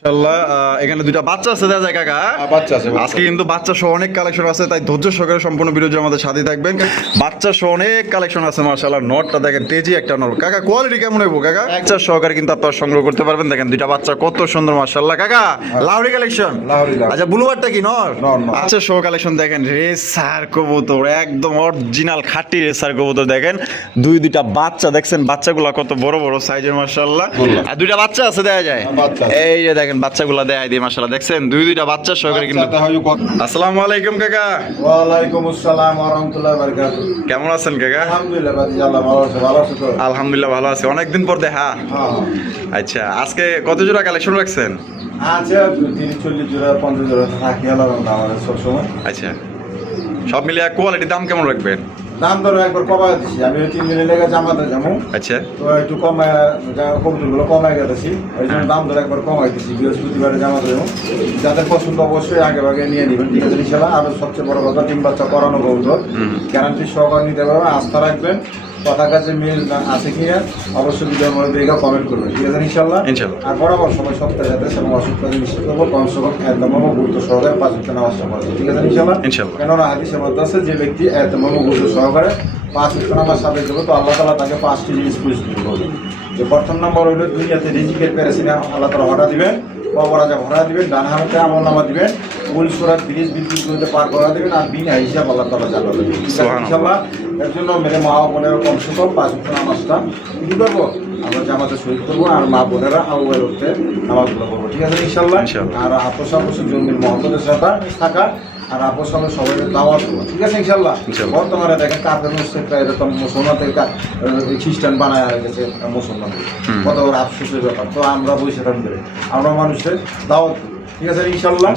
ইনশাআল্লাহ এখানে দুইটা বাচ্চা আছে দেখা যায় কাকা। বাচ্চা আছে, বাচ্চা আজকে কিন্তু বাচ্চা সহ অনেক কালেকশন আছে, তাই ধৈর্য সহকারে সম্পূর্ণ ভিডিও জুড়ে আমাদের সাথে থাকবেন। বাচ্চা সহ অনেক কালেকশন আছে মাশাআল্লাহ। নটটা দেখেন তেজি একটা নর কাকা, কোয়ালিটি কেমন হইব কাকা? বাচ্চা সহকারে কিন্তু আপনারা সংগ্রহ করতে পারবেন। দেখেন দুইটা বাচ্চা কত সুন্দর মাশাআল্লাহ কাকা। লাউরি কালেকশন, লাহোরি। আচ্ছা ব্লুবারটা কি নর? নর, নর। আচ্ছা সহ কালেকশন দেখেন, রেসার কবুতর একদম অরিজিনাল খাঁটি রেসার কবুতর। দেখেন দুইটা বাচ্চা দেখছেন, বাচ্চাগুলো কত বড় বড় সাইজের মাশাআল্লাহ। আর দুইটা বাচ্চা আছে দেখা যায়, বাচ্চা আছে। এই যে দেখেন বাচ্চাগুলো দেখাই দিয়ে মাশাআল্লাহ দেখছেন দুইটা বাচ্চা সহকারে কিন্তু। আসসালামু আলাইকুম কাকা। ওয়ালাইকুম আসসালাম ওয়া রাহমাতুল্লাহি ওয়া বারাকাতুহু। কেমন আছেন কাকা? আলহামদুলিল্লাহ ভাই, আল্লাহ ভালো আছে, ভালো আছে তো? আলহামদুলিল্লাহ ভালো আছি, অনেকদিন পর দেখা। হ্যাঁ। আচ্ছা আজকে কত জোড়া কালেকশন রাখছেন? আছে 30-40 জোড়া 50 জোড়া থাকি আলাদা আমাদের সব সময়। আচ্ছা সব মিলিয়ে কোয়ালিটি দাম কেমন রাখবেন? দাম ধরো একবার কমায় দিচ্ছি, আমি 3 দিনের লেগে জামাতে যাবো, আচ্ছা তো একটু কমায় কবুতরগুলো কমায় গেছি, ওই জন্য দাম ধরে একবার কমাই দিচ্ছি। বৃহস্পতিবারে জামাতে যাবো, যাদের পছন্দ অবশ্যই আগে ভাগে নিয়ে নেবেন, ঠিক আছে ইনশাআল্লাহ। আর সবচেয়ে বড় কথা, ডিম বাচ্চা করানো কবুতর গ্যারান্টি সহকারে নিতে পারবেন, আস্থা রাখবেন। কথা কাছে মিল আছে কিনা অবশ্যই ভিডিওর মধ্যে দেখে কমেন্ট করবেন, ঠিক আছে ইনশাআল্লাহ। ইনশাআল্লাহ। আর বরাবর সময় সপ্তাহে যাতে এবং অসুস্থতা নিশ্চিত করবো, কমসে কম একদম গুরুত্ব সহকারে 5 ওয়াক্ত নামাজ পড়ে, ঠিক আছে ইনশাআল্লাহ। ইনশাআল্লাহ। কেননা হাদিসের মধ্যে আছে, যে ব্যক্তি একদম গুরুত্ব সহকারে 5 ওয়াক্ত নামাজ সাথে দেবো, তো আল্লাহ তাআলা তাকে 5টি জিনিস পুরস্কৃত করবে। যে প্রথম নম্বর হইল দুনিয়াতে রিজিকের পেরেছিনা আল্লাহ তাআলা হরা দিবেন, কবরাজা ভরা দিবেন, ডান হাতে আমল নামা দিবেন, ফুল সুরাত ব্রিজ বিদ্যুৎ করতে পার করা দিবেন, আর বিনা হিসাব আল্লাহ তাআলা জানা দেবেন, ঠিক আছে ইনশাআল্লাহ। এর জন্য মেরে মা ও বোনেরা কমসে কম 5 ওয়াক্ত নামাজটা কি করবো, আমরা জামাতে শহীদ করবো, আর মা বোনেরা আউ্বাল উঠতে নামাজগুলো করবো, ঠিক আছে ইনশাআল্লাহ। আর আপোষ আপোষের জমির মহব্বতের সাথে থাকা, আর আপোষ আপোষ সবাই দাওয়াত দেবো, ঠিক আছে ইনশাআল্লাহ। বর্তমানে দেখেন কাফের মুশরিকরা এরকম মুসলমান থেকে খ্রিস্টান বানায় হয়ে গেছে মুসলমান, কত বড় আফসোসের ব্যাপার। তো আমরা বসে থাকবে, আমরা মানুষের দাওয়াত দেবো, ঠিক আছে ইনশাআল্লাহ।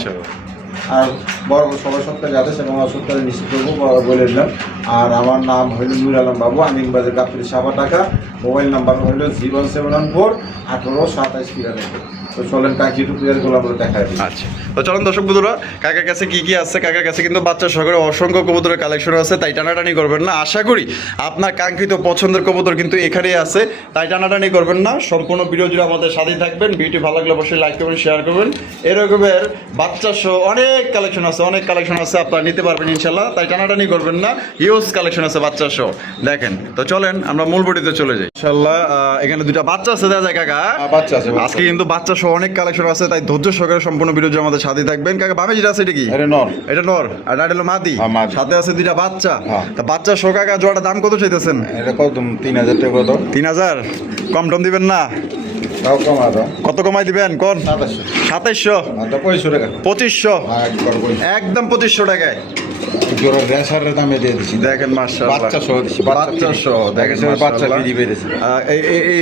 আর বড় সবাই সপ্তাহে যাতে এবং সপ্তাহে নিশ্চিত করবো বলে দিলাম। আর আমার নাম হইল নুর আলম বাবু, আমিনবাজার গাবতলী সাবা টাকা। মোবাইল নাম্বার হইল 074-18-27-93। তো চলেন কাকি একটু প্লেয়ারগুলো আমরা দেখাই দিই। আচ্ছা তো চলুন দর্শক বন্ধুরা, কাকার কাছে কি কি আছে, কাকার কাছে কিন্তু বাচ্চা সহকারে অসংখ্য কবুতরের কালেকশন আছে, তাই টানাটানি করবেন না। আশা করি আপনার কাঙ্ক্ষিত পছন্দের কবুতর কিন্তু এখানেই আছে, তাই টানাটানি করবেন না। সম্পূর্ণ ভিডিও জুড়ে আমাদের সাথেই থাকবেন। ভিডিও ভালো লাগলে অবশ্যই লাইক করবেন, শেয়ার করবেন। এরকমের বাচ্চা সহ অনেক কালেকশন আছে, অনেক কালেকশন আছে, আপনারা নিতে পারবেন ইনশাল্লাহ, তাই টানাটানি করবেন না। হিউজ কালেকশন আছে বাচ্চা সহ, দেখেন। তো চলেন আমরা মূল ভিডিওতে চলে যাই ইনশাল্লাহ। এখানে দুইটা বাচ্চা আছে দেখা যায় কাকা। বাচ্চা আছে, আজকে কিন্তু বাচ্চা সহ অনেক কালেকশন আছে, তাই ধৈর্য সহকারে সম্পূর্ণ ভিডিও জুড়ে আমাদের সাথে থাকবেন। কাকা বামে যেটা আছে এটা কি? এটা নর। এটা নর আর এটা হলো মাদি, মাদি। সাথে আছে দুইটা বাচ্চা। হ্যাঁ। তা বাচ্চা সহ কাকা জোড়াটা দাম কত চাইতেছেন? এটা কত? 3000 টাকা। কত? 3000। কম টম দিবেন না? তাও কমা দাও। কত কমাই দিবেন কোন? 2700। 2700, 2500 টাকা। 2500, একবার বলি একদম 2500 টাকায় জোড়া রেসারের দামে দিয়ে দিছি। দেখেন মাশাআল্লাহ, বাচ্চা সহ দিছি, বাচ্চা সহ দেখেন বাচ্চা মাশাআল্লাহ। বিড়ি বেরেছে। এই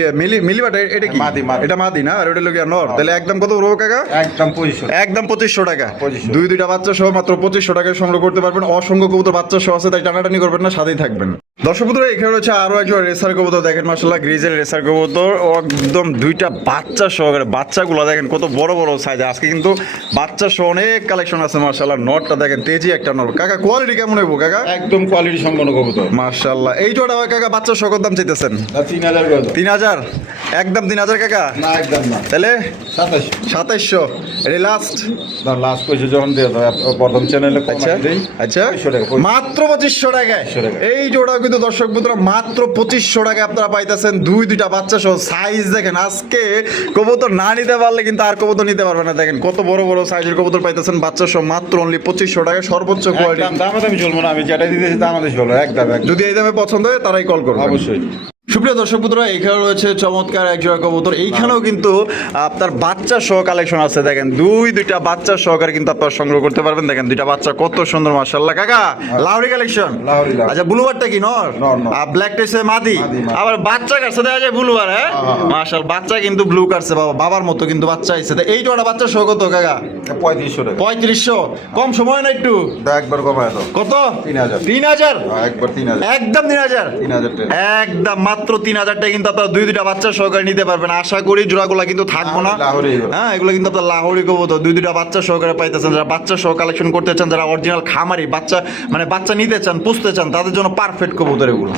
মিলিবাটা এটা কি? মাদি, মাদি। এটা মাদি না, আর ওটা লোক নর। তাহলে একদম কত বলবো কাকা? একদম 2500। একদম 2500 টাকা। 2500। দুইটা বাচ্চা সহ মাত্র 2500 টাকায় সংগ্রহ করতে পারবেন। অসংখ্য কবুতর বাচ্চা সহ আছে, তাই টানাটানি করবেন না, সাথেই থাকবেন। দর্শক বন্ধুরা, এখানে রয়েছে আরো একজন রেসার কবুতর, দেখেন মাশাআল্লাহ, গ্রিজেল রেসার কবুতর, একদম দুইটা বাচ্চা সহকারে। বাচ্চাগুলো দেখেন কত বড় বড় সাইজ। আজকে কিন্তু বাচ্চা সহ অনেক কালেকশন আছে মাশাআল্লাহ। নটটা দেখেন তেজি একটা নর কাকা, কোয়ালিটি কেমন হইব কাকা? একদম কোয়ালিটি সম্পন্ন কবুতর মাশাআল্লাহ। এই জোড়া কাকা বাচ্চা সহ কত দাম চাইতেছেন? 3000 করে দাও। 3000, একদম 3000 কাকা। না একদম না, তাহলে 2700। 2700 এটা লাস্ট। না লাস্ট কইছে যখন দিয়ে দাও প্রথম চ্যানেলে আচ্ছা কমাই দেই। আচ্ছা 2500 টাকা। মাত্র 2500 টাকায় 2500 টাকা। এই জোড়া কিন্তু দর্শক বন্ধুরা মাত্র 2500 টাকায় আপনারা পাইতেছেন। দুইটা বাচ্চা সহ সাইজ দেখেন। আজকে কবুতর না নিতে পারলে কিন্তু আর কবুতর নিতে পারবে না। দেখেন কত বড় বড় সাইজের কবুতর পাইতেছেন বাচ্চা সহ মাত্র অনলি 2500 টাকায়, সর্বোচ্চ কোয়ালিটি। একদম দামে দামি চলবো না, আমি যেটা দিতেছি দামে দামি চলবো একদম। যদি এই দামে পছন্দ হয় তারাই কল করবে অবশ্যই। সুপ্রিয় দর্শক বন্ধুরা, এখানে রয়েছে চমৎকার এক জোড়া কবুতর। এইখানেও কিন্তু আপনার বাচ্চা সহ কালেকশন আছে। দেখেন দুইটা বাচ্চা সহকারে কিন্তু আপনারা সংগ্রহ করতে পারবেন। দেখেন দুইটা বাচ্চা কত সুন্দর মাশাআল্লাহ কাকা। লাহোরি কালেকশন। লাহোরি। আচ্ছা ব্লুবারটা কি নর? আর ব্ল্যাক টেসে মাদি। আবার বাচ্চা কাছে দেখা যায় ব্লুবার। হ্যাঁ মাশাআল্লাহ, বাচ্চা কিন্তু ব্লু কাটছে বাবা, বাবার মতো কিন্তু বাচ্চা আইছে। এই জোড়া বাচ্চা সহ কত কাকা? 3500 টাকা। 3500। কম সময় না একটু? একবার কমায় দাও। কত? 3000। 3000, একবার 3000। একদম 3000। 3000 টাকা। একদম মাত্র 3000 টাকা কিন্তু আপনারা দুইটা বাচ্চা সহকারে নিতে পারবেন। আশা করি জোড়াগুলা কিন্তু থাকবো না। হ্যাঁ এগুলো কিন্তু আপনার লাহোরি কবুতর, দুইটা বাচ্চা সহকারে পাইতেছেন। যারা বাচ্চা সহ কালেকশন করতে চান, যারা অরিজিনাল খামারি বাচ্চা মানে বাচ্চা নিতে চান, পুষতে চান, তাদের জন্য পারফেক্ট কবুতর এগুলো।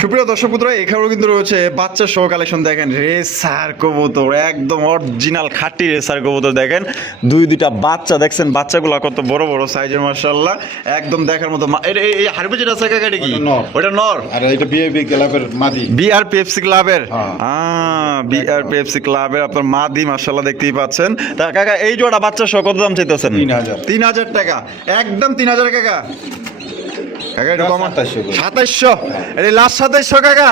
সুপ্রিয় দর্শক বন্ধুরা, এখানেও কিন্তু রয়েছে বাচ্চা সহ কালেকশন। দেখেন রেসার কবুতর, একদম অরিজিনাল খাঁটি রেসার কবুতর। দেখেন দুইটা বাচ্চা দেখছেন, বাচ্চাগুলো কত বড় বড় সাইজের, মাশাআল্লাহ একদম দেখার মতো। এই হারবে যেটা আছে কাকা, এটা কি? ওটা নর, আর এটা বিএপি ক্লাবের মাদি, বিআরপিএফসি ক্লাবের। হ্যাঁ। বিআরপিএফসি ক্লাবের আপনার মাদি, মাশাআল্লাহ দেখতেই পাচ্ছেন। তা কাকা এই জোড়া বাচ্চা সহ কত দাম চাইতেছেন? 3000। 3000 টাকা, একদম 3000 কাকা। কাকা এটা কম 2700 2700, এটা লাস্ট 2700 কাকা,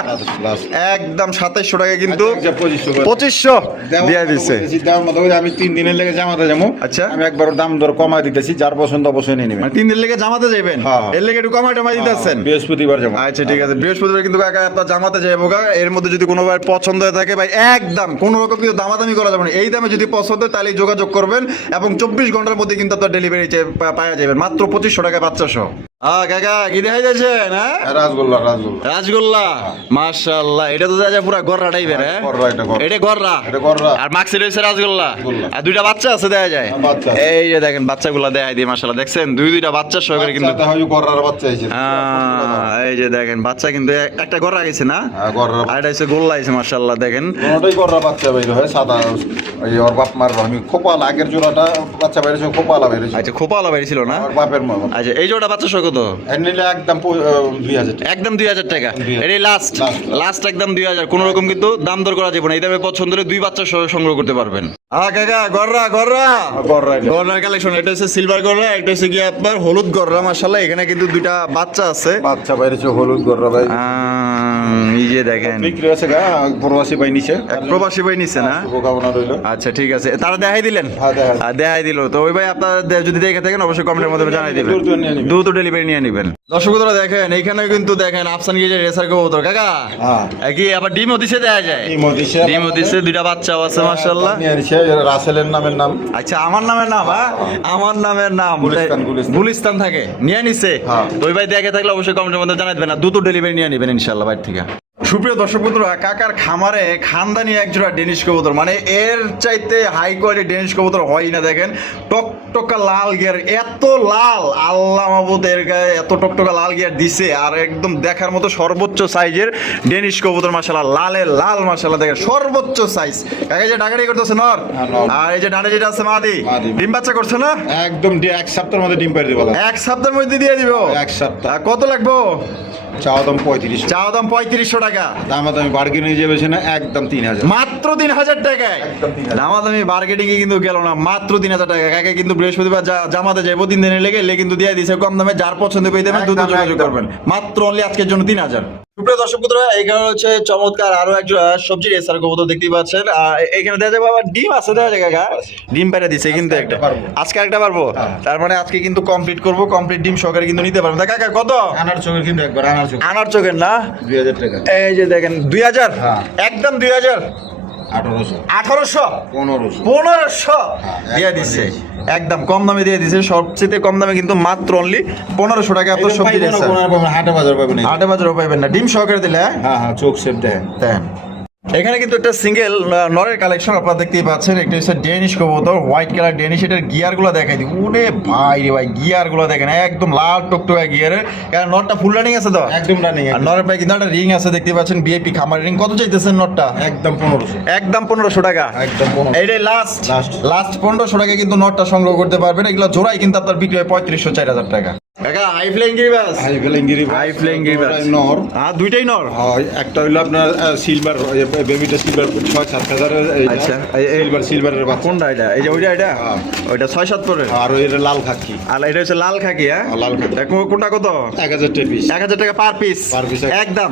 লাস্ট একদম 2700 টাকা কিন্তু 2500 2500 দিয়ে দিছে। আমি 3 দিনের লেগে জামাতে যাবো। আচ্ছা। আমি একবার দাম দর কমাই দিতেছি, যার পছন্দ অবশ্যই নিয়ে নেবেন। মানে 3 দিন লেগে জামাতে যাবেন, হ্যাঁ। এর লেগে একটু কমাই টমাই দিতেছেন। বৃহস্পতিবার যাবো। আচ্ছা ঠিক আছে, বৃহস্পতিবার কিন্তু কাকা আপনার জামাতে যাবো কাকা। এর মধ্যে যদি কোনো ভাই পছন্দ হয়ে থাকে ভাই, একদম কোনো রকম কিন্তু দামাদামি করা যাবে না। এই দামে যদি পছন্দ হয় তাহলে যোগাযোগ করবেন, এবং 24 ঘন্টার মধ্যে কিন্তু আপনার ডেলিভারি পাওয়া যাবেন মাত্র 2500 টাকা বাচ্চা সহ। কাকা কি দেখা যাচ্ছেন? হ্যাঁ, রাসগোল্লা রাসগোল্লা, মাশাআল্লাহ। এটা তো যা পুরো গররা টাইপের। হ্যাঁ, এটা গররা, আর মাক্সি রয়েছে রাসগোল্লা, আর দুইটা বাচ্চা আছে দেখা যায়। বাচ্চা। এই যে দেখেন বাচ্চাগুলা দেখাই দিয়ে, মাশাআল্লাহ দেখছেন দুইটা বাচ্চা সহকারে কিন্তু। বাচ্চা হয়েছে। এই যে দেখেন বাচ্চা কিন্তু একটা গররা গেছে না, গররা আর এটা হচ্ছে গোল্লা আছে, মাশাআল্লাহ দেখেন। কোনটাই গররা বাচ্চা বের হয় সাদা, ওই ওর বাপ মার আমি খোপাল, আগের জোড়াটা বাচ্চা বেরিয়েছে খোপালা বেরিয়েছে। আচ্ছা খোপালা বাড়ি ছিল না, ওর বাপের মতো। আচ্ছা এই জোড়া বাচ্চা সহ কত? এর নিলে একদম 2000 টাকা। একদম 2000 টাকা, এটাই লাস্ট Last। একদম 2000। কোন রকম কিন্তু দাম দর করা যাবে না। এই দামে পছন্দ হলে দুই বাচ্চা সহ সংগ্রহ করতে পারবেন। কাকা গররা গররা এটা। গররার কালেকশন, এটা হচ্ছে সিলভার গররা, একটা হচ্ছে কি আপনার হলুদ গররা। মাশাআল্লাহ এখানে কিন্তু দুইটা বাচ্চা আছে। বাচ্চা বেরিয়েছে হলুদ গররা ভাই। এই যে দেখেন বিক্রি আছে গা, প্রবাসী ভাই নিছে। এক প্রবাসী ভাই নিছে না? শুভকামনা রইল। আচ্ছা ঠিক আছে, তারা দেখাই দিলেন? হ্যাঁ, দেখাই। দেখাই দিল তো ওই ভাই, আপনার যদি দেখে থাকেন অবশ্যই কমেন্টের মধ্যে জানাই দিবেন, দ্রুত নিয়ে নিবেন। দ্রুত ডেলিভারি নিয়ে নেবেন। দর্শকরা দেখেন এখানে কিন্তু দেখেন আফসান গিয়ে রেসার কবুতর কাকা, হ্যাঁ। কি আবার ডিমও দিছে দেখা যায়? ডিমও দিছে, দুইটা বাচ্চাও আছে মাশাআল্লাহ। নিয়ে নিছে রাসেলের নামের নাম। আচ্ছা আমার নামের নাম, হ্যাঁ আমার নামের নাম গুলিস্তান। গুলিস্তান থাকে, নিয়ে নিছে। হ্যাঁ। তো ওই ভাই দেখে থাকলে অবশ্যই কমেন্টের মধ্যে জানাই দেবেন, দ্রুত ডেলিভারি নিয়ে নেবেন ইনশাআল্লাহ বাইরে থেকে। সুপ্রিয় দর্শক বন্ধুরা, কাকার খামারে খানদানি একজোড়া ডেনিশ কবুতর, মানে এর চাইতে হাই কোয়ালিটি ডেনিশ কবুতর হয় না। দেখেন টকটকা লাল গিয়ার, এত লাল, আল্লাহ মাহবুদ এর গায়ে এত টকটকা লাল গিয়ার দিছে, আর একদম দেখার মতো সর্বোচ্চ সাইজের ডেনিশ কবুতর মাশাআল্লাহ, লালে লাল মাশাআল্লাহ দেখেন সর্বোচ্চ সাইজ। কাকা যে ডাকাডি করতেছে নর, আর এই যে ডানে যেটা আছে মাদি, ডিম বাচ্চা করছে না? একদম এক সপ্তাহের মধ্যে ডিম পাড়ি দিব। এক সপ্তাহের মধ্যে দিয়ে দিব। এক সপ্তাহ। কত লাগবো? চাওয়া দাম 3500। চাওয়া দাম 3500 টাকা, দামাদামি বার্গেনিং যাবে না, একদম 3000। মাত্র 3000 টাকায়। দামাদামি বার্গেটিং এ কিন্তু গেল না, মাত্র 3000 টাকা। কাকে কিন্তু বৃহস্পতিবার জামাতে যাবো 3 দিনের লেগে, এলে কিন্তু দিয়ে দিছে কম দামে। যার পছন্দ পেয়ে দেবেন, দ্রুত যোগাযোগ করবেন, মাত্র অনলি আজকের জন্য 3000। সুপ্রিয় দর্শক বন্ধুরা, এখানে হচ্ছে চমৎকার আরো একজন সবজি রেসার কবুতর দেখতেই পাচ্ছেন। এখানে দেখা যাবে আবার ডিম আছে, দেখা যায় কাকা ডিম পেড়ে দিছে কিন্তু একটা, আজকে একটা পারবো। তার মানে আজকে কিন্তু কমপ্লিট করবো, কমপ্লিট ডিম সহকারে কিন্তু নিতে পারবো। তা কাকা কত? আনার চোখের কিন্তু একবার আনার চোখ, আনার চোখের না, 2000 টাকা। এই যে দেখেন 2000, হ্যাঁ। একদম 2000, 1800, 1800, 1500, 1500 হ্যাঁ, দিয়ে দিচ্ছে, একদম কম দামে দিয়ে দিচ্ছে। সবচেয়ে কম দামে কিন্তু মাত্র অনলি 1500 টাকা আপনার সবজি রেসার। হাটে বাজার পাবেন। হাটে বাজারও পাইবেন না, ডিম সহকারে দিলে। হ্যাঁ হ্যাঁ, চোখ সেভ দেয়। হ্যাঁ, এখানে কিন্তু একটা সিঙ্গেল নরের কালেকশন আপনারা দেখতেই পাচ্ছেন। একটা হচ্ছে ডেনিশ কবুতর, হোয়াইট কালার ডেনিশ। এটার গিয়ার গুলো দেখাই দিই, ওরে ভাই রে ভাই, গিয়ার গুলো দেখেন একদম লাল টকটকা গিয়ারের। কারণ নটটা ফুল রানিং আছে তো, একদম রানিং। আর নরের পায়ে কিন্তু একটা রিং আছে দেখতে পাচ্ছেন, বিএপি খামার রিং। কত চাইতেছেন নটটা? একদম 1500। একদম 1500 টাকা, একদম 1500। এইটাই লাস্ট Last। লাস্ট 1500 টাকা কিন্তু নটটা সংগ্রহ করতে পারবেন। এগুলো জোড়াই কিন্তু আপনার বিক্রি হয় 3500 4000 টাকা। কাকা হাই ফ্লাইং গিরিবাস, হাই ফ্লাইং গিরিবাস নর। হ্যাঁ দুইটাই নর। হয় একটা হইলো আপনার সিলভার, বেবিটা সিলভার 6-7 হাজারের। আচ্ছা, সিলভারের বাচ্চা। কোনটা এটা? এই যে ওইটা, এটা হ্যাঁ। ওইটা 6-7 পরে। আর এটা লাল খাকি। আর এটা হচ্ছে লাল খাকি। হ্যাঁ লাল খাকি। কোনটা কত? 1000 টাকা পিস। 1000 টাকা পার পিস, Per piece একদম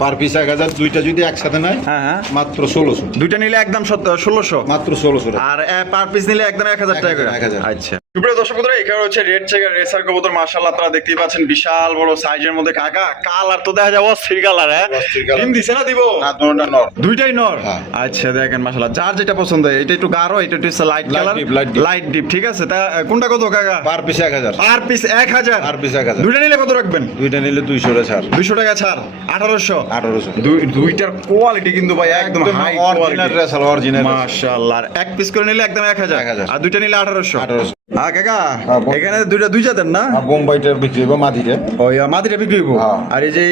পার পিস 1000। দুইটা যদি একসাথে নেয় হ্যাঁ হ্যাঁ মাত্র 1600। দুইটা নিলে একদম 1600, মাত্র 1600 আর পার পিস নিলে একদম 1000 টাকা করে। 1000। আচ্ছা সুপ্রিয় দর্শক বন্ধুরা, এখানে হচ্ছে রেড চেকার রেসার কবুতর মাশাআল্লাহ আপনারা দেখতেই পাচ্ছেন, বিশাল বড় সাইজের মধ্যে। কাকা কালার তো দেখা যায় অস্থির কালার। হ্যাঁ অস্থির colour। ডিম দিছে না দিব? না, দুটোটা নর। দুইটাই নর। হ্যাঁ। আচ্ছা দেখেন মাশাআল্লাহ, যার যেটা পছন্দ হয়। এটা একটু গাঢ়, এটা একটু light colour, deep, light deep। Light deep. ঠিক আছে, তা কোনটা কত কাকা? Per piece 1000। Per piece 1000। Per piece 1000। দুইটা নিলে কত রাখবেন? দুইটা নিলে 200 টাকা ছাড়। 200 টাকা ছাড়, 1800। 1800। দুইটার কোয়ালিটি কিন্তু ভাই একদম হাই অরিজিনাল কোয়ালিটি রেসাল, অরিজিনাল। মাশাআল্লাহ। এক পিস করে নিলে একদম 1000, 1000। আর দুইটা নিলে 1800। কাকা হ্যাঁ, বল। এখানে দুই জাতের না বোম্বাইটার বিক্রি হইব মাদিরে ওই মাদিটা বিক্রি হইব হ্যাঁ। আর এই যে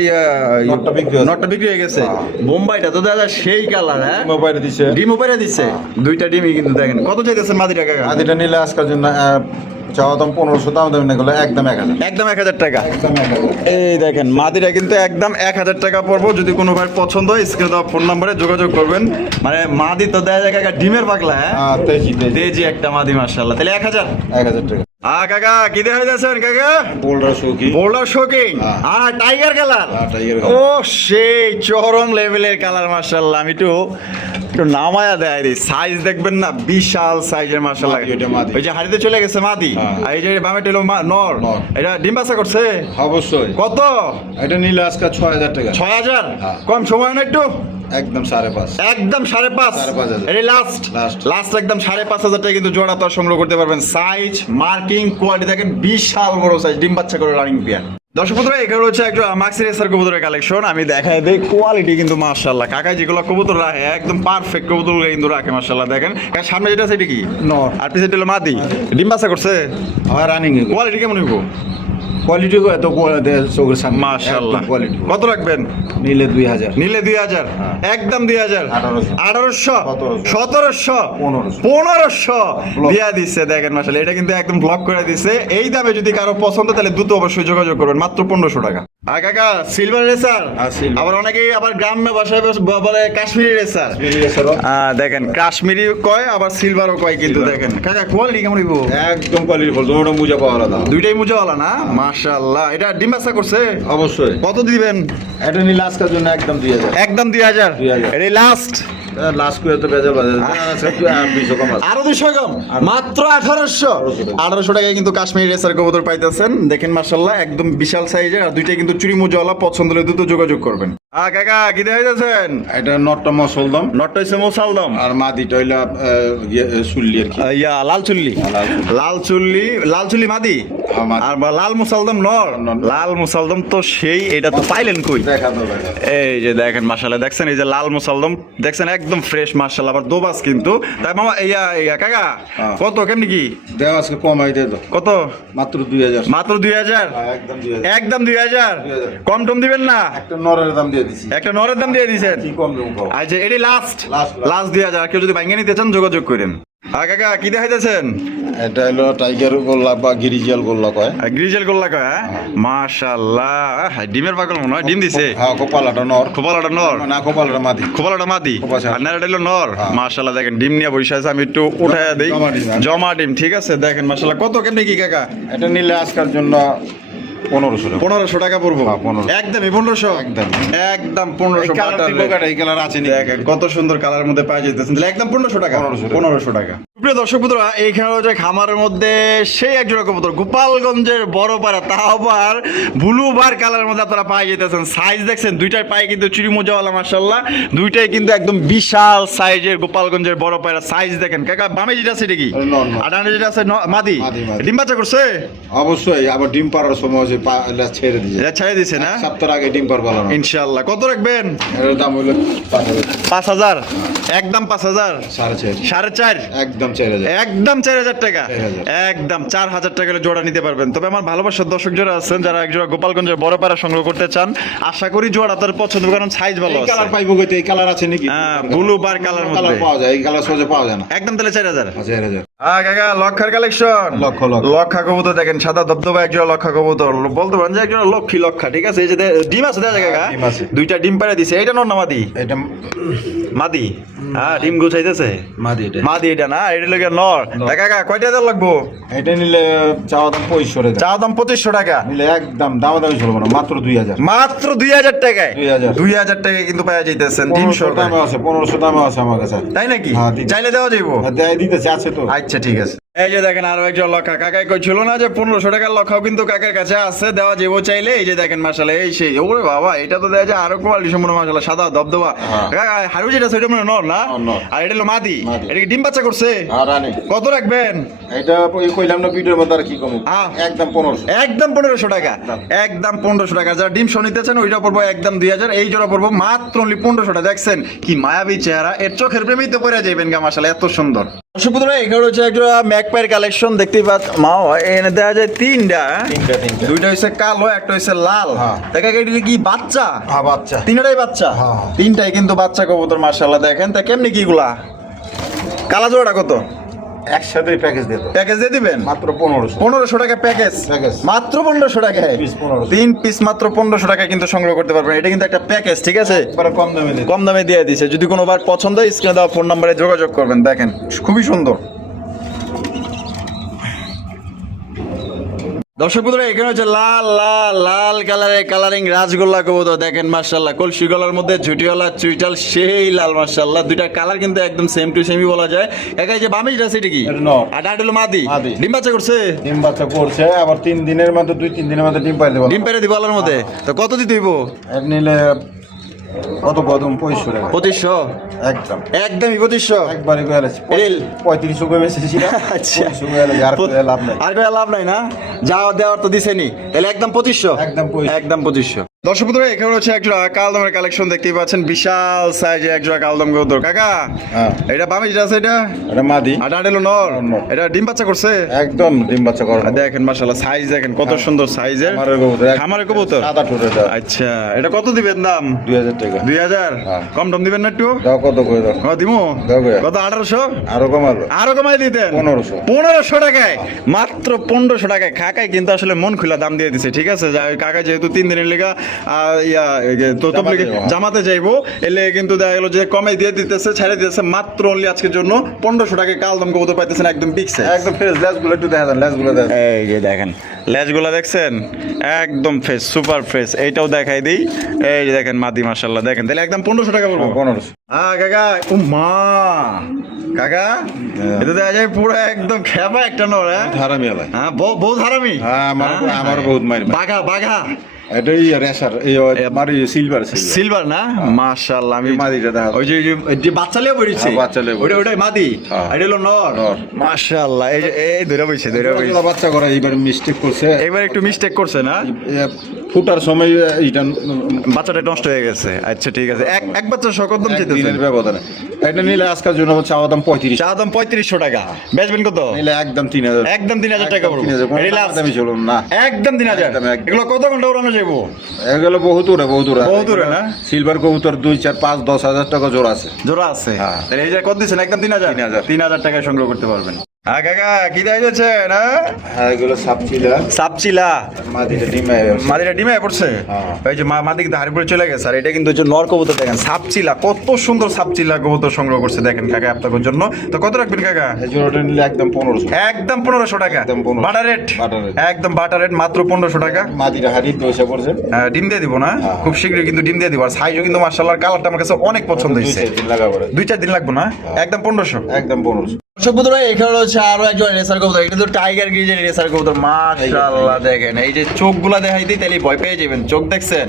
নটটা বিক্রি হয়েছে। নটটা বিক্রি হয়ে গেছে হ্যাঁ। বোম্বাইটা তো দাদা সেই কালার হ্যাঁ মোবাইল দিছে ডিম উপরে দিচ্ছে দুইটা ডিমই কিন্তু দেখেন কত চাইতেছেন মাদিটা কাকা মাদিটা নিলে আজকের জন্য চাওয়া দাম 1500, দাম দাম না গেলে একদম 1000। একদম 1000 টাকা একদম 1000। এই দেখেন মাদিরা কিন্তু একদম 1000 টাকা পড়বো যদি কোনো ভাই পছন্দ হয় স্ক্রিনে দেওয়া ফোন নম্বরে যোগাযোগ করবেন মানে মাদি তো দেয়া যায় কাকা ডিমের পাগলা হ্যাঁ তেজি তেজি একটা মাদি মাশাআল্লাহ তাহলে 1000 1000 টাকা। কাকা কি দেখা যাচ্ছেন কাকা বোল্ডার শোকি বোল্ডার শোকিং হ্যাঁ। আর টাইগার কালার টাইগার ও সেই চরম লেভেলের কালার মাশাআল্লাহ আমি একটু নামায়া দেয় রে সাইজ দেখবেন না বিশাল সাইজের মাশাআল্লাহ মাদি, ওইটা মাদি। ওই যে হাড়িতে চলে গেছে মাদি হ্যাঁ। আর এই যে বামে টেলো নর নর। এটা ডিম বাচ্চা করছে অবশ্যই কত এটা নিলে আজকে 6000 টাকা। 6000 হ্যাঁ। কম সময় না একটু একদম 5.5। একদম 5.5 5,500 এই লাস্ট Last। লাস্ট একদম 5,500 টাকা কিন্তু জোড়া তো সংগ্রহ করতে পারবেন সাইজ মার্কিং কোয়ালিটি দেখেন বিশাল বড় সাইজ ডিম বাচ্চা করে রানিং পেয়ার দর্শক বন্ধুরা এখানে হচ্ছে একটা মাক্সি রেসার কবুতরের কালেকশন আমি দেখাই দেই কোয়ালিটি কিন্তু মাশাআল্লাহ কাকা যেগুলো কবুতর রাখে একদম পারফেক্ট কবুতরগুলো কিন্তু রাখে মাশাআল্লাহ দেখেন কাকা সামনে যেটা আছে এটা কি নর। আর পিছে হলো মাদি ডিম বাচ্চা করছে আর রানিং কোয়ালিটি কেমন হইব কোয়ালিটি এত চোখের সামনে মাশাআল্লাহ কোয়ালিটি কত রাখবেন নিলে 2000। নিলে 2000 হ্যাঁ। একদম 2000 1800 1700 1500 দিয়া দিচ্ছে দেখেন মাশাআল্লাহ এটা কিন্তু একদম ব্লক করে দিছে এই দামে যদি কারো পছন্দ তাহলে দ্রুত অবশ্যই যোগাযোগ করবেন মাত্র 1500 টাকা আর কাকা সিলভার রেসার silver। আবার অনেকেই আবার গ্রাম্য ভাষায় বলে কাশ্মীরি রেসার দেখেন কাশ্মীরি কয় আবার সিলভারও কয় কিন্তু দেখেন কাকা কোয়ালিটি কেমন হইব একদম কোয়ালিটি ফুল তোমার মুজা পাওয়া আলাদা। দুইটাই মুজাওয়ালা না মাশাআল্লাহ এটা ডিম বাচ্চা করছে অবশ্যই কত দিবেন এটা নিলে আজকের জন্য একদম 2000। একদম 2000 2000 এটাই লাস্ট লাস্ট করে তো বেজাল বাজার 200 কম আছে। আরো 200 কম মাত্র 1800 টাকায় কিন্তু কাশ্মীরি রেসার কবুতর পাইতেছেন দেখেন মাশাআল্লাহ একদম বিশাল সাইজের আর দুইটাই কিন্তু চুরি মুজাওয়ালা পছন্দ হলে দ্রুত যোগাযোগ করবেন কাকা কি দেখাইতেছেন এটা নটটা মসলদম নটটা হইছে মোসালদম আর মাদিটা হইলা সুল্লি আর কি। ইয়া লাল চুল্লি লাল চুল্লি মাদি হ্যাঁ, মাদি। আর লাল মুসালদম নর নর। লাল মুসালদম তো সেই এটা তো পাইলেন কই দেখা তো দেখা। এই যে দেখেন মাশাআল্লাহ দেখছেন এই যে লাল মুসালদম দেখছেন একদম ফ্রেশ মাশাআল্লাহ আবার দোবাস কিন্তু তাই মামা ইয়া কাকা হ্যাঁ। কত কেমনি কি দেওয়া আজকে কমাই দে তো কত মাত্র 2000। মাত্র 2000 একদম 2000। একদম 2000 কম টম দিবেন না একটা নরের দাম দিয়ে দিছি। একটা নরের দাম দিয়ে দিয়েছেন কি কম দেবো কও? আচ্ছা এটি লাস্ট Last। লাস্ট 2000 কেউ যদি ভাঙিয়ে নিতে চান যোগাযোগ করেন কাকা কি দেখাইতেছেন এটা হলো টাইগার গোল্লা বা গিরিজিয়াল গোল্লা কয়। গ্রিজেল গোল্লা কয় মাশাআল্লাহ ডিমের পাগল মনে হয় ডিম দিছে হ্যাঁ কোপালাটা নর। খোপালাটা নর না কোপালাটা মাদি। খোপালাটা মাদি খোপাছা। আর নারাটা হলো নর হ্যাঁ। মাশাআল্লাহ দেখেন ডিম নিয়ে বসে আছে আমি একটু উঠায়া দেই জমা ডিম, হ্যাঁ। জমা ডিম ঠিক আছে দেখেন মাশাআল্লাহ কত কেমনি কি কাকা এটা নিলে আজকের জন্য 1500 টাকা। 1500 টাকা পড়বো হ্যাঁ, 1500 একদমই 1500 একদম। একদম 1500 এই কালার দিব কাটা, এই কালার আছে নাকি? দেখেন কত সুন্দর কালার মধ্যে পাওয়া যাইতেছে তাহলে একদম 1500 টাকা 1500 টাকা। 1500 টাকা প্রিয় দর্শক বন্ধুরা এইখানে হচ্ছে খামারের মধ্যে সেই এক জোড়া কবুতর গোপালগঞ্জের বড় পাড়া তাও আবার ব্লু বার কালারের মধ্যে আপনারা পাই যেতেছেন সাইজ দেখছেন দুইটাই পায়ে কিন্তু চুরি মোজাওয়ালা মাশাআল্লাহ দুইটাই কিন্তু একদম বিশাল সাইজের গোপালগঞ্জের বড় পায়রা সাইজ দেখেন কাকা বামে যেটা আছে এটা কি নর, নর। আর ডানে যেটা আছে মাদি মাদি, মাদি। ডিম বাচ্চা করছে অবশ্যই আবার ডিম পাড়ার সময় যে ছেড়ে দিয়েছে। এটা ছেড়ে দিছে না সপ্তাহ আগে ডিম পার বলা না। ইনশাআল্লাহ কত রাখবেন এর দাম হলো 5000। 5000 একদম 5000 4.5। 4.5 একদম 4000। একদম 4000 টাকা 4000 একদম 4000 টাকা হলে জোড়া নিতে পারবেন তবে আমার ভালোবাসার দর্শক যারা আছেন যারা এক জোড়া গোপালগঞ্জের বড় পাড়া সংগ্রহ করতে চান আশা করি জোড়া তার পছন্দ কারণ সাইজ ভালো এই আছে কালার পাইবো কইতে এই কালার আছে নাকি? হ্যাঁ ব্লু বার কালার কালার মধ্যে পাওয়া যায়, এই কালার সহজে পাওয়া যায় না। একদম তাহলে 4000 4000। কাকা লক্ষার কালেকশন লক্ষ, লক্ষ। লক্ষা কবুতর দেখেন সাদা দবদবা একজোড়া লক্ষা কবুতর বলতে পারেন যে একজোড়া লক্ষী লক্ষা ঠিক আছে এই যে ডিম আছে দেখা কাকা ডিম আছে। দুইটা ডিম পাড়া দিছে এটা নর না মাদি এটা মাদি হ্যাঁ ডিম গুছাইতেছে মাদি এটা। মাদি এটা না এটা লাগে নর তা কাকা কয়টা হাজার লাগবো এটা নিলে চাওয়া দাম 2500 টাকা। চা দাম 2500 টাকা নিলে একদম দামাদামি চলবে না, মাত্র 2000। মাত্র 2000 টাকায় 2000 2000 টাকায় কিন্তু পাওয়া যাইতেছেন ডিম 1500 সহ দামে আছে, 1500 দামে আছে আমার কাছে। তাই নাকি হ্যাঁ, দিতে- চাইলে দেওয়া যাইবো দেয় দিতেছে, আছে তো। আচ্ছা ঠিক আছে এই যে দেখেন আরো একজন লক্ষা কাকাই কইছিল না যে 1500 টাকার লক্ষাও কিন্তু কাকার কাছে আছে দেওয়া যাবো চাইলে এই যে দেখেন মাশাআল্লাহ এই সেই ওরে বাবা এটা তো দেয়া যায় আরো কোয়ালিটি সম্পূর্ণ মাশাআল্লাহ সাদা দবদবা হ্যাঁ। কাকা হারু যেটা সেটা মানে নর না নর। আর এটা হলো মাদি মাদি। এটা কি ডিম বাচ্চা করছে আর রানি কত রাখবেন এটা ওই কইলাম না ভিডিওর মধ্যে আর কি কম। হ্যাঁ। একদম 1500। একদম 1500 টাকা একদম 1500 টাকা যারা ডিম সহ নিতে চান ওইটা পড়বো একদম 2000 এই জোড়া পড়বো মাত্র 1500 টাকা দেখছেন কি মায়াবী চেহারা এর চোখের প্রেমেই তো পড়ে যাবেন গা মাশাআল্লাহ এত সুন্দর দর্শক বন্ধুরা, এখানে হচ্ছে একটা ম্যাকপাইয়ের কালেকশন দেখতেই পাচ্ছ। মা এখানে দেখা যায় তিনটা, তিনটা দুইটা হচ্ছে কালো, একটা হচ্ছে লাল। হ্যাঁ। দেখা গেল কি বাচ্চা? হ্যাঁ বাচ্চা, তিনটাই বাচ্চা। হ্যাঁ। তিনটাই কিন্তু বাচ্চা কবুতর, মাশাআল্লাহ। দেখেন তা কেমনি কি গুলা, কালা জোড়াটা কত একসাথে প্যাকেজ দিয়ে দাও, প্যাকেজ দিয়ে দিবেন? মাত্র 1500। 1500 টাকা প্যাকেজ, প্যাকেজ। মাত্র 1500 টাকায় পিস 1500। 3 পিস মাত্র 1500 টাকায় কিন্তু সংগ্রহ করতে পারবেন। এটা কিন্তু একটা প্যাকেজ, ঠিক আছে? একবারে কম দামে দিয়ে কম দামে দিয়ে দিছে। যদি কোনোবার পছন্দ হয় স্ক্রিনে দেওয়া ফোন নাম্বারে যোগাযোগ করবেন। দেখেন খুবই সুন্দর। দর্শক বন্ধুরা, এখানে হচ্ছে লাল লাল লাল কালারের কালারিং রাজগোল্লা কবুতর। দেখেন মাশাআল্লাহ, কলসি গলার মধ্যে ঝুটিওয়ালা চুইটাল সেই লাল, মাশাআল্লাহ। দুইটা কালার কিন্তু একদম সেম টু সেমই বলা যায়। একা যে বামে যেটা সেটা কি? এটা নর। আর এটা হলো মাদি। মাদি। ডিম বাচ্চা করছে? ডিম বাচ্চা করছে, আবার 3 দিনের মধ্যে 2-3 দিনের মধ্যে ডিম পাই দেবো। ডিম পেরে দিব আলার মধ্যে। তো কত দিতে হইব? এর নিলে কত কদম 2500 টাকা 2500? একদম একদমই 2500? একবারে গেলে এল। 3500 করে বেশি না। আচ্ছা। 2500 গেলে আর কোনো লাভ নাই। আর কোনো লাভ নাই না, যাওয়া দেওয়ার তো দিছেনি। তাহলে একদম 2500? একদম 2500। একদম 2500। দর্শক বন্ধুরা, এখানে হচ্ছে একটা কালদমের কালেকশন দেখতেই পাচ্ছেন। বিশাল সাইজের একজোড়া কালদম কবুতর। কাকা, হ্যাঁ। এটা বামে যেটা আছে এটা? এটা মাদি। আর এটা হলো নর। নর। এটা ডিম বাচ্চা করছে? একদম ডিম বাচ্চা করে। আর দেখেন মাশাআল্লাহ, সাইজ দেখেন কত সুন্দর সাইজের। আমাদের কবুতর। খামারের কবুতর? সাদা ঠোঁট এটা। আচ্ছা, এটা কত দিবেন দাম? 2000 টাকা। 2000? হ্যাঁ। কম টম দিবেন না একটু? দাও কত করে দাও। দিমু দাও গো। কত? 1800? আরো কমালো। আরো কমাই দিতেন? 1500। 1500 টাকায়, মাত্র 1500 টাকায়। কাকাই কিন্তু আসলে মন খুলা দাম দিয়ে দিছে, ঠিক আছে? কাকা যেহেতু 3 দিনের লেগা জামাতে যাইবো, এলে কিন্তু দেখা গেল যে কমাই দিয়ে দিতেছে, ছেড়ে দিতেছে। মাত্র অনলি আজকের জন্য 1500 টাকায় কালদম কবুতর পাইতেছেন, একদম বিগ সাইজ। একদম ফ্রেশ লেজগুলো একটু দেখা দেন, লেজগুলো দেন। এই যে দেখেন লেজগুলা দেখছেন, একদম ফ্রেশ, সুপার ফ্রেশ। এইটাও দেখাই দিই। এই যে দেখেন মাদি, মাশাআল্লাহ। দেখেন তাহলে একদম 1500 টাকা বলবো। 1500। কাকা, ও মা, কাকা এটা দেখা যায় পুরো একদম খেপা একটা নর। হারামি আলাই। হ্যাঁ, বহুত হারামি। হ্যাঁ, আমার বহুত মারি। বাঘা বাঘা। এটাই রেসার, এই মারি সিলভার সিলভার না? মাশাআল্লাহ। আমি মাদিটা দেখা। ওই যে বাচ্চা লিয়ে পড়েছি। হ্যাঁ, বাচ্চা লিয়ে পড়েছে। ওটাই মাদি। হ্যাঁ। এটা হলো নর। নর। মাশাআল্লাহ। এই ধরে বইছে, ধরে বইছে। বাচ্চা করে এইবার মিস্টেক করছে। এবার একটু মিস্টেক করছে না? ফুটার সময় এইটা বাচ্চাটা নষ্ট হয়ে গেছে। আচ্ছা ঠিক আছে। এক বাচ্চা সকদম দিনের চাইতেছেন? ব্যবধানে। এটা নিলে আজকের জন্য চাওয়া দাম 35। চা দাম 3500 টাকা। বেচবেন কত? নিলে একদম 3000। একদম 3000 টাকা পড়বে। এটা last? আমি চলুন না। একদম 3000। একদম। এগুলো কত ঘন্টা উড়ানো যাবো? এগুলো বহুত উড়ে, বহুত উড়ে। বহুত উড়ে না? সিলভার কবুতর 2, 4, 5, 10 হাজার টাকা জোড়া আছে। জোড়া আছে? হ্যাঁ। তাহলে এই যে কত দিচ্ছেন? একদম 3000? 3000। 3000 টাকায় সংগ্রহ করতে পারবেন। হ্যাঁ কাকা, কি দেয় যাচ্ছে না? হ্যাঁ, এগুলো সাপচিলা। সাপচিলা। মাদিটা ডিমে। মাদিটা ডিমে পড়ছে? হ্যাঁ। এই যে মাদি কিন্তু হারিপুরে চলে গেছে। আর এটা কিন্তু হচ্ছে নর কবুতর। দেখেন সাপচিলা, কত সুন্দর সাপচিলা কবুতর সংগ্রহ করছে। দেখেন কাকা আপনাদের জন্য। তো কত রাখবেন কাকা? এই জোড়াটা নিলে একদম 1500। একদম 1500 টাকা। একদম 1500 বাটার রেট? Butter rate. একদম বাটার রেট, মাত্র 1500 টাকা। মাদিটা হারিয়ে পয়সা পড়ছে। ডিম দিয়ে দিব না? হ্যাঁ। খুব শীঘ্রই কিন্তু ডিম দিয়ে দিব। আর সাইজও কিন্তু মাশাআল্লাহ, কালারটা আমার কাছে অনেক পছন্দ হয়েছে। 2-4 দিন লাগাবো। 2-4 দিন লাগবে না? একদম 1500। একদম 1500। দর্শক বন্ধুরা, এখানে হচ্ছে আরো একজন রেসার কবুতর। এটা তো টাইগার গ্রিজের রেসার কবুতর। মাশাআল্লাহ দেখেন, এই যে চোখগুলা দেখাই দিই তাহলে ভয় পেয়ে যাবেন। চোখ দেখছেন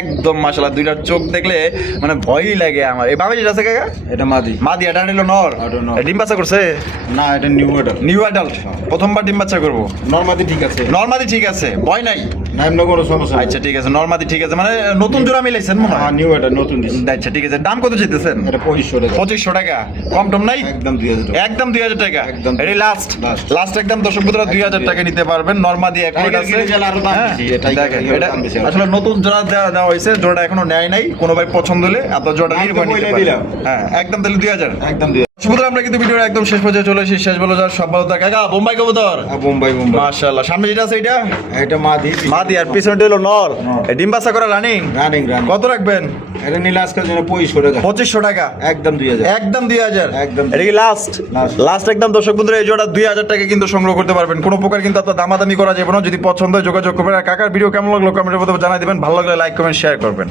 একদম মাশাআল্লাহ, দুইটার চোখ দেখলে মানে ভয়ই লাগে আমার। এই ভাবে যেটা আছে কাকা, এটা মাদি। মাদি। এটা নিল নর। এটা নর। ডিম বাচ্চা করছে? না, এটা নিউ এটা। নিউ অ্যাডাল্ট, প্রথমবার ডিম বাচ্চা করবো। নরমাদি ঠিক আছে। নরমাদি ঠিক আছে, ভয় নাই। না, এমন কোনো সমস্যা নাই। আচ্ছা ঠিক আছে, নরমাদি ঠিক আছে। মানে নতুন জোড়া মিলাইছেন মনে হয়? হ্যাঁ, নিউ এটা নতুন দিছি। আচ্ছা ঠিক আছে। দাম কত চাইতেছেন? এটা 2500 টাকা। 2500 টাকা। কম টম নাই? একদম 2000 টাকা। একদম 2000 টাকা। একদম। এটাই লাস্ট। Last। লাস্ট একদম। দর্শক বন্ধুরা, 2000 টাকা নিতে পারবেন। নরমাদি এক টাইগার আছে। গ্রিজের আরো দাম হ্যাঁ, বেশি। টাইগার দেখেন, গ্রিজের এটা দাম বেশি। আসলে নতুন জোড়া দেওয়া হয়েছে। জোড়াটা এখনো নেয় নাই। কোনো ভাই পছন্দ হলে আপনার জোড়াটা দাম তো নির্ভর নিতে বলে পারেন। দিলাম। হ্যাঁ, একদম তাহলে 2000। একদম 2000। সুতরাং আমরা কিন্তু ভিডিওর একদম শেষ পর্যায়ে চলে এসেছি। শেষ বলো যার সব ভালো থাকে। কাকা, বোম্বাই কবুতর? বোম্বাই। মাশাআল্লাহ। সামনে যেটা আছে এটা? এটা মাদি। মাদি। আর পিছনে হলো নর। নর। এই ডিম বাচ্চা করা রানিং? রানিং। কত রাখবেন? এটা নিলে আজকের জন্য 2500 টাকা। 2500 টাকা। একদম 2000। একদম 2000। একদম। এটা কি লাস্ট? Last। লাস্ট একদম। দর্শক বন্ধুরা, এই জোড়া 2000 টাকা কিন্তু সংগ্রহ করতে পারবেন। কোনো প্রকার কিন্তু আপনার দামাদামি করা যাবে না। যদি পছন্দ হয় যোগাযোগ করবেন। আর কাকার ভিডিও কেমন লাগলো কমেন্টের মধ্যে জানাই দিবেন। ভালো লাগলে লাইক কমেন্ট শেয়ার করবেন।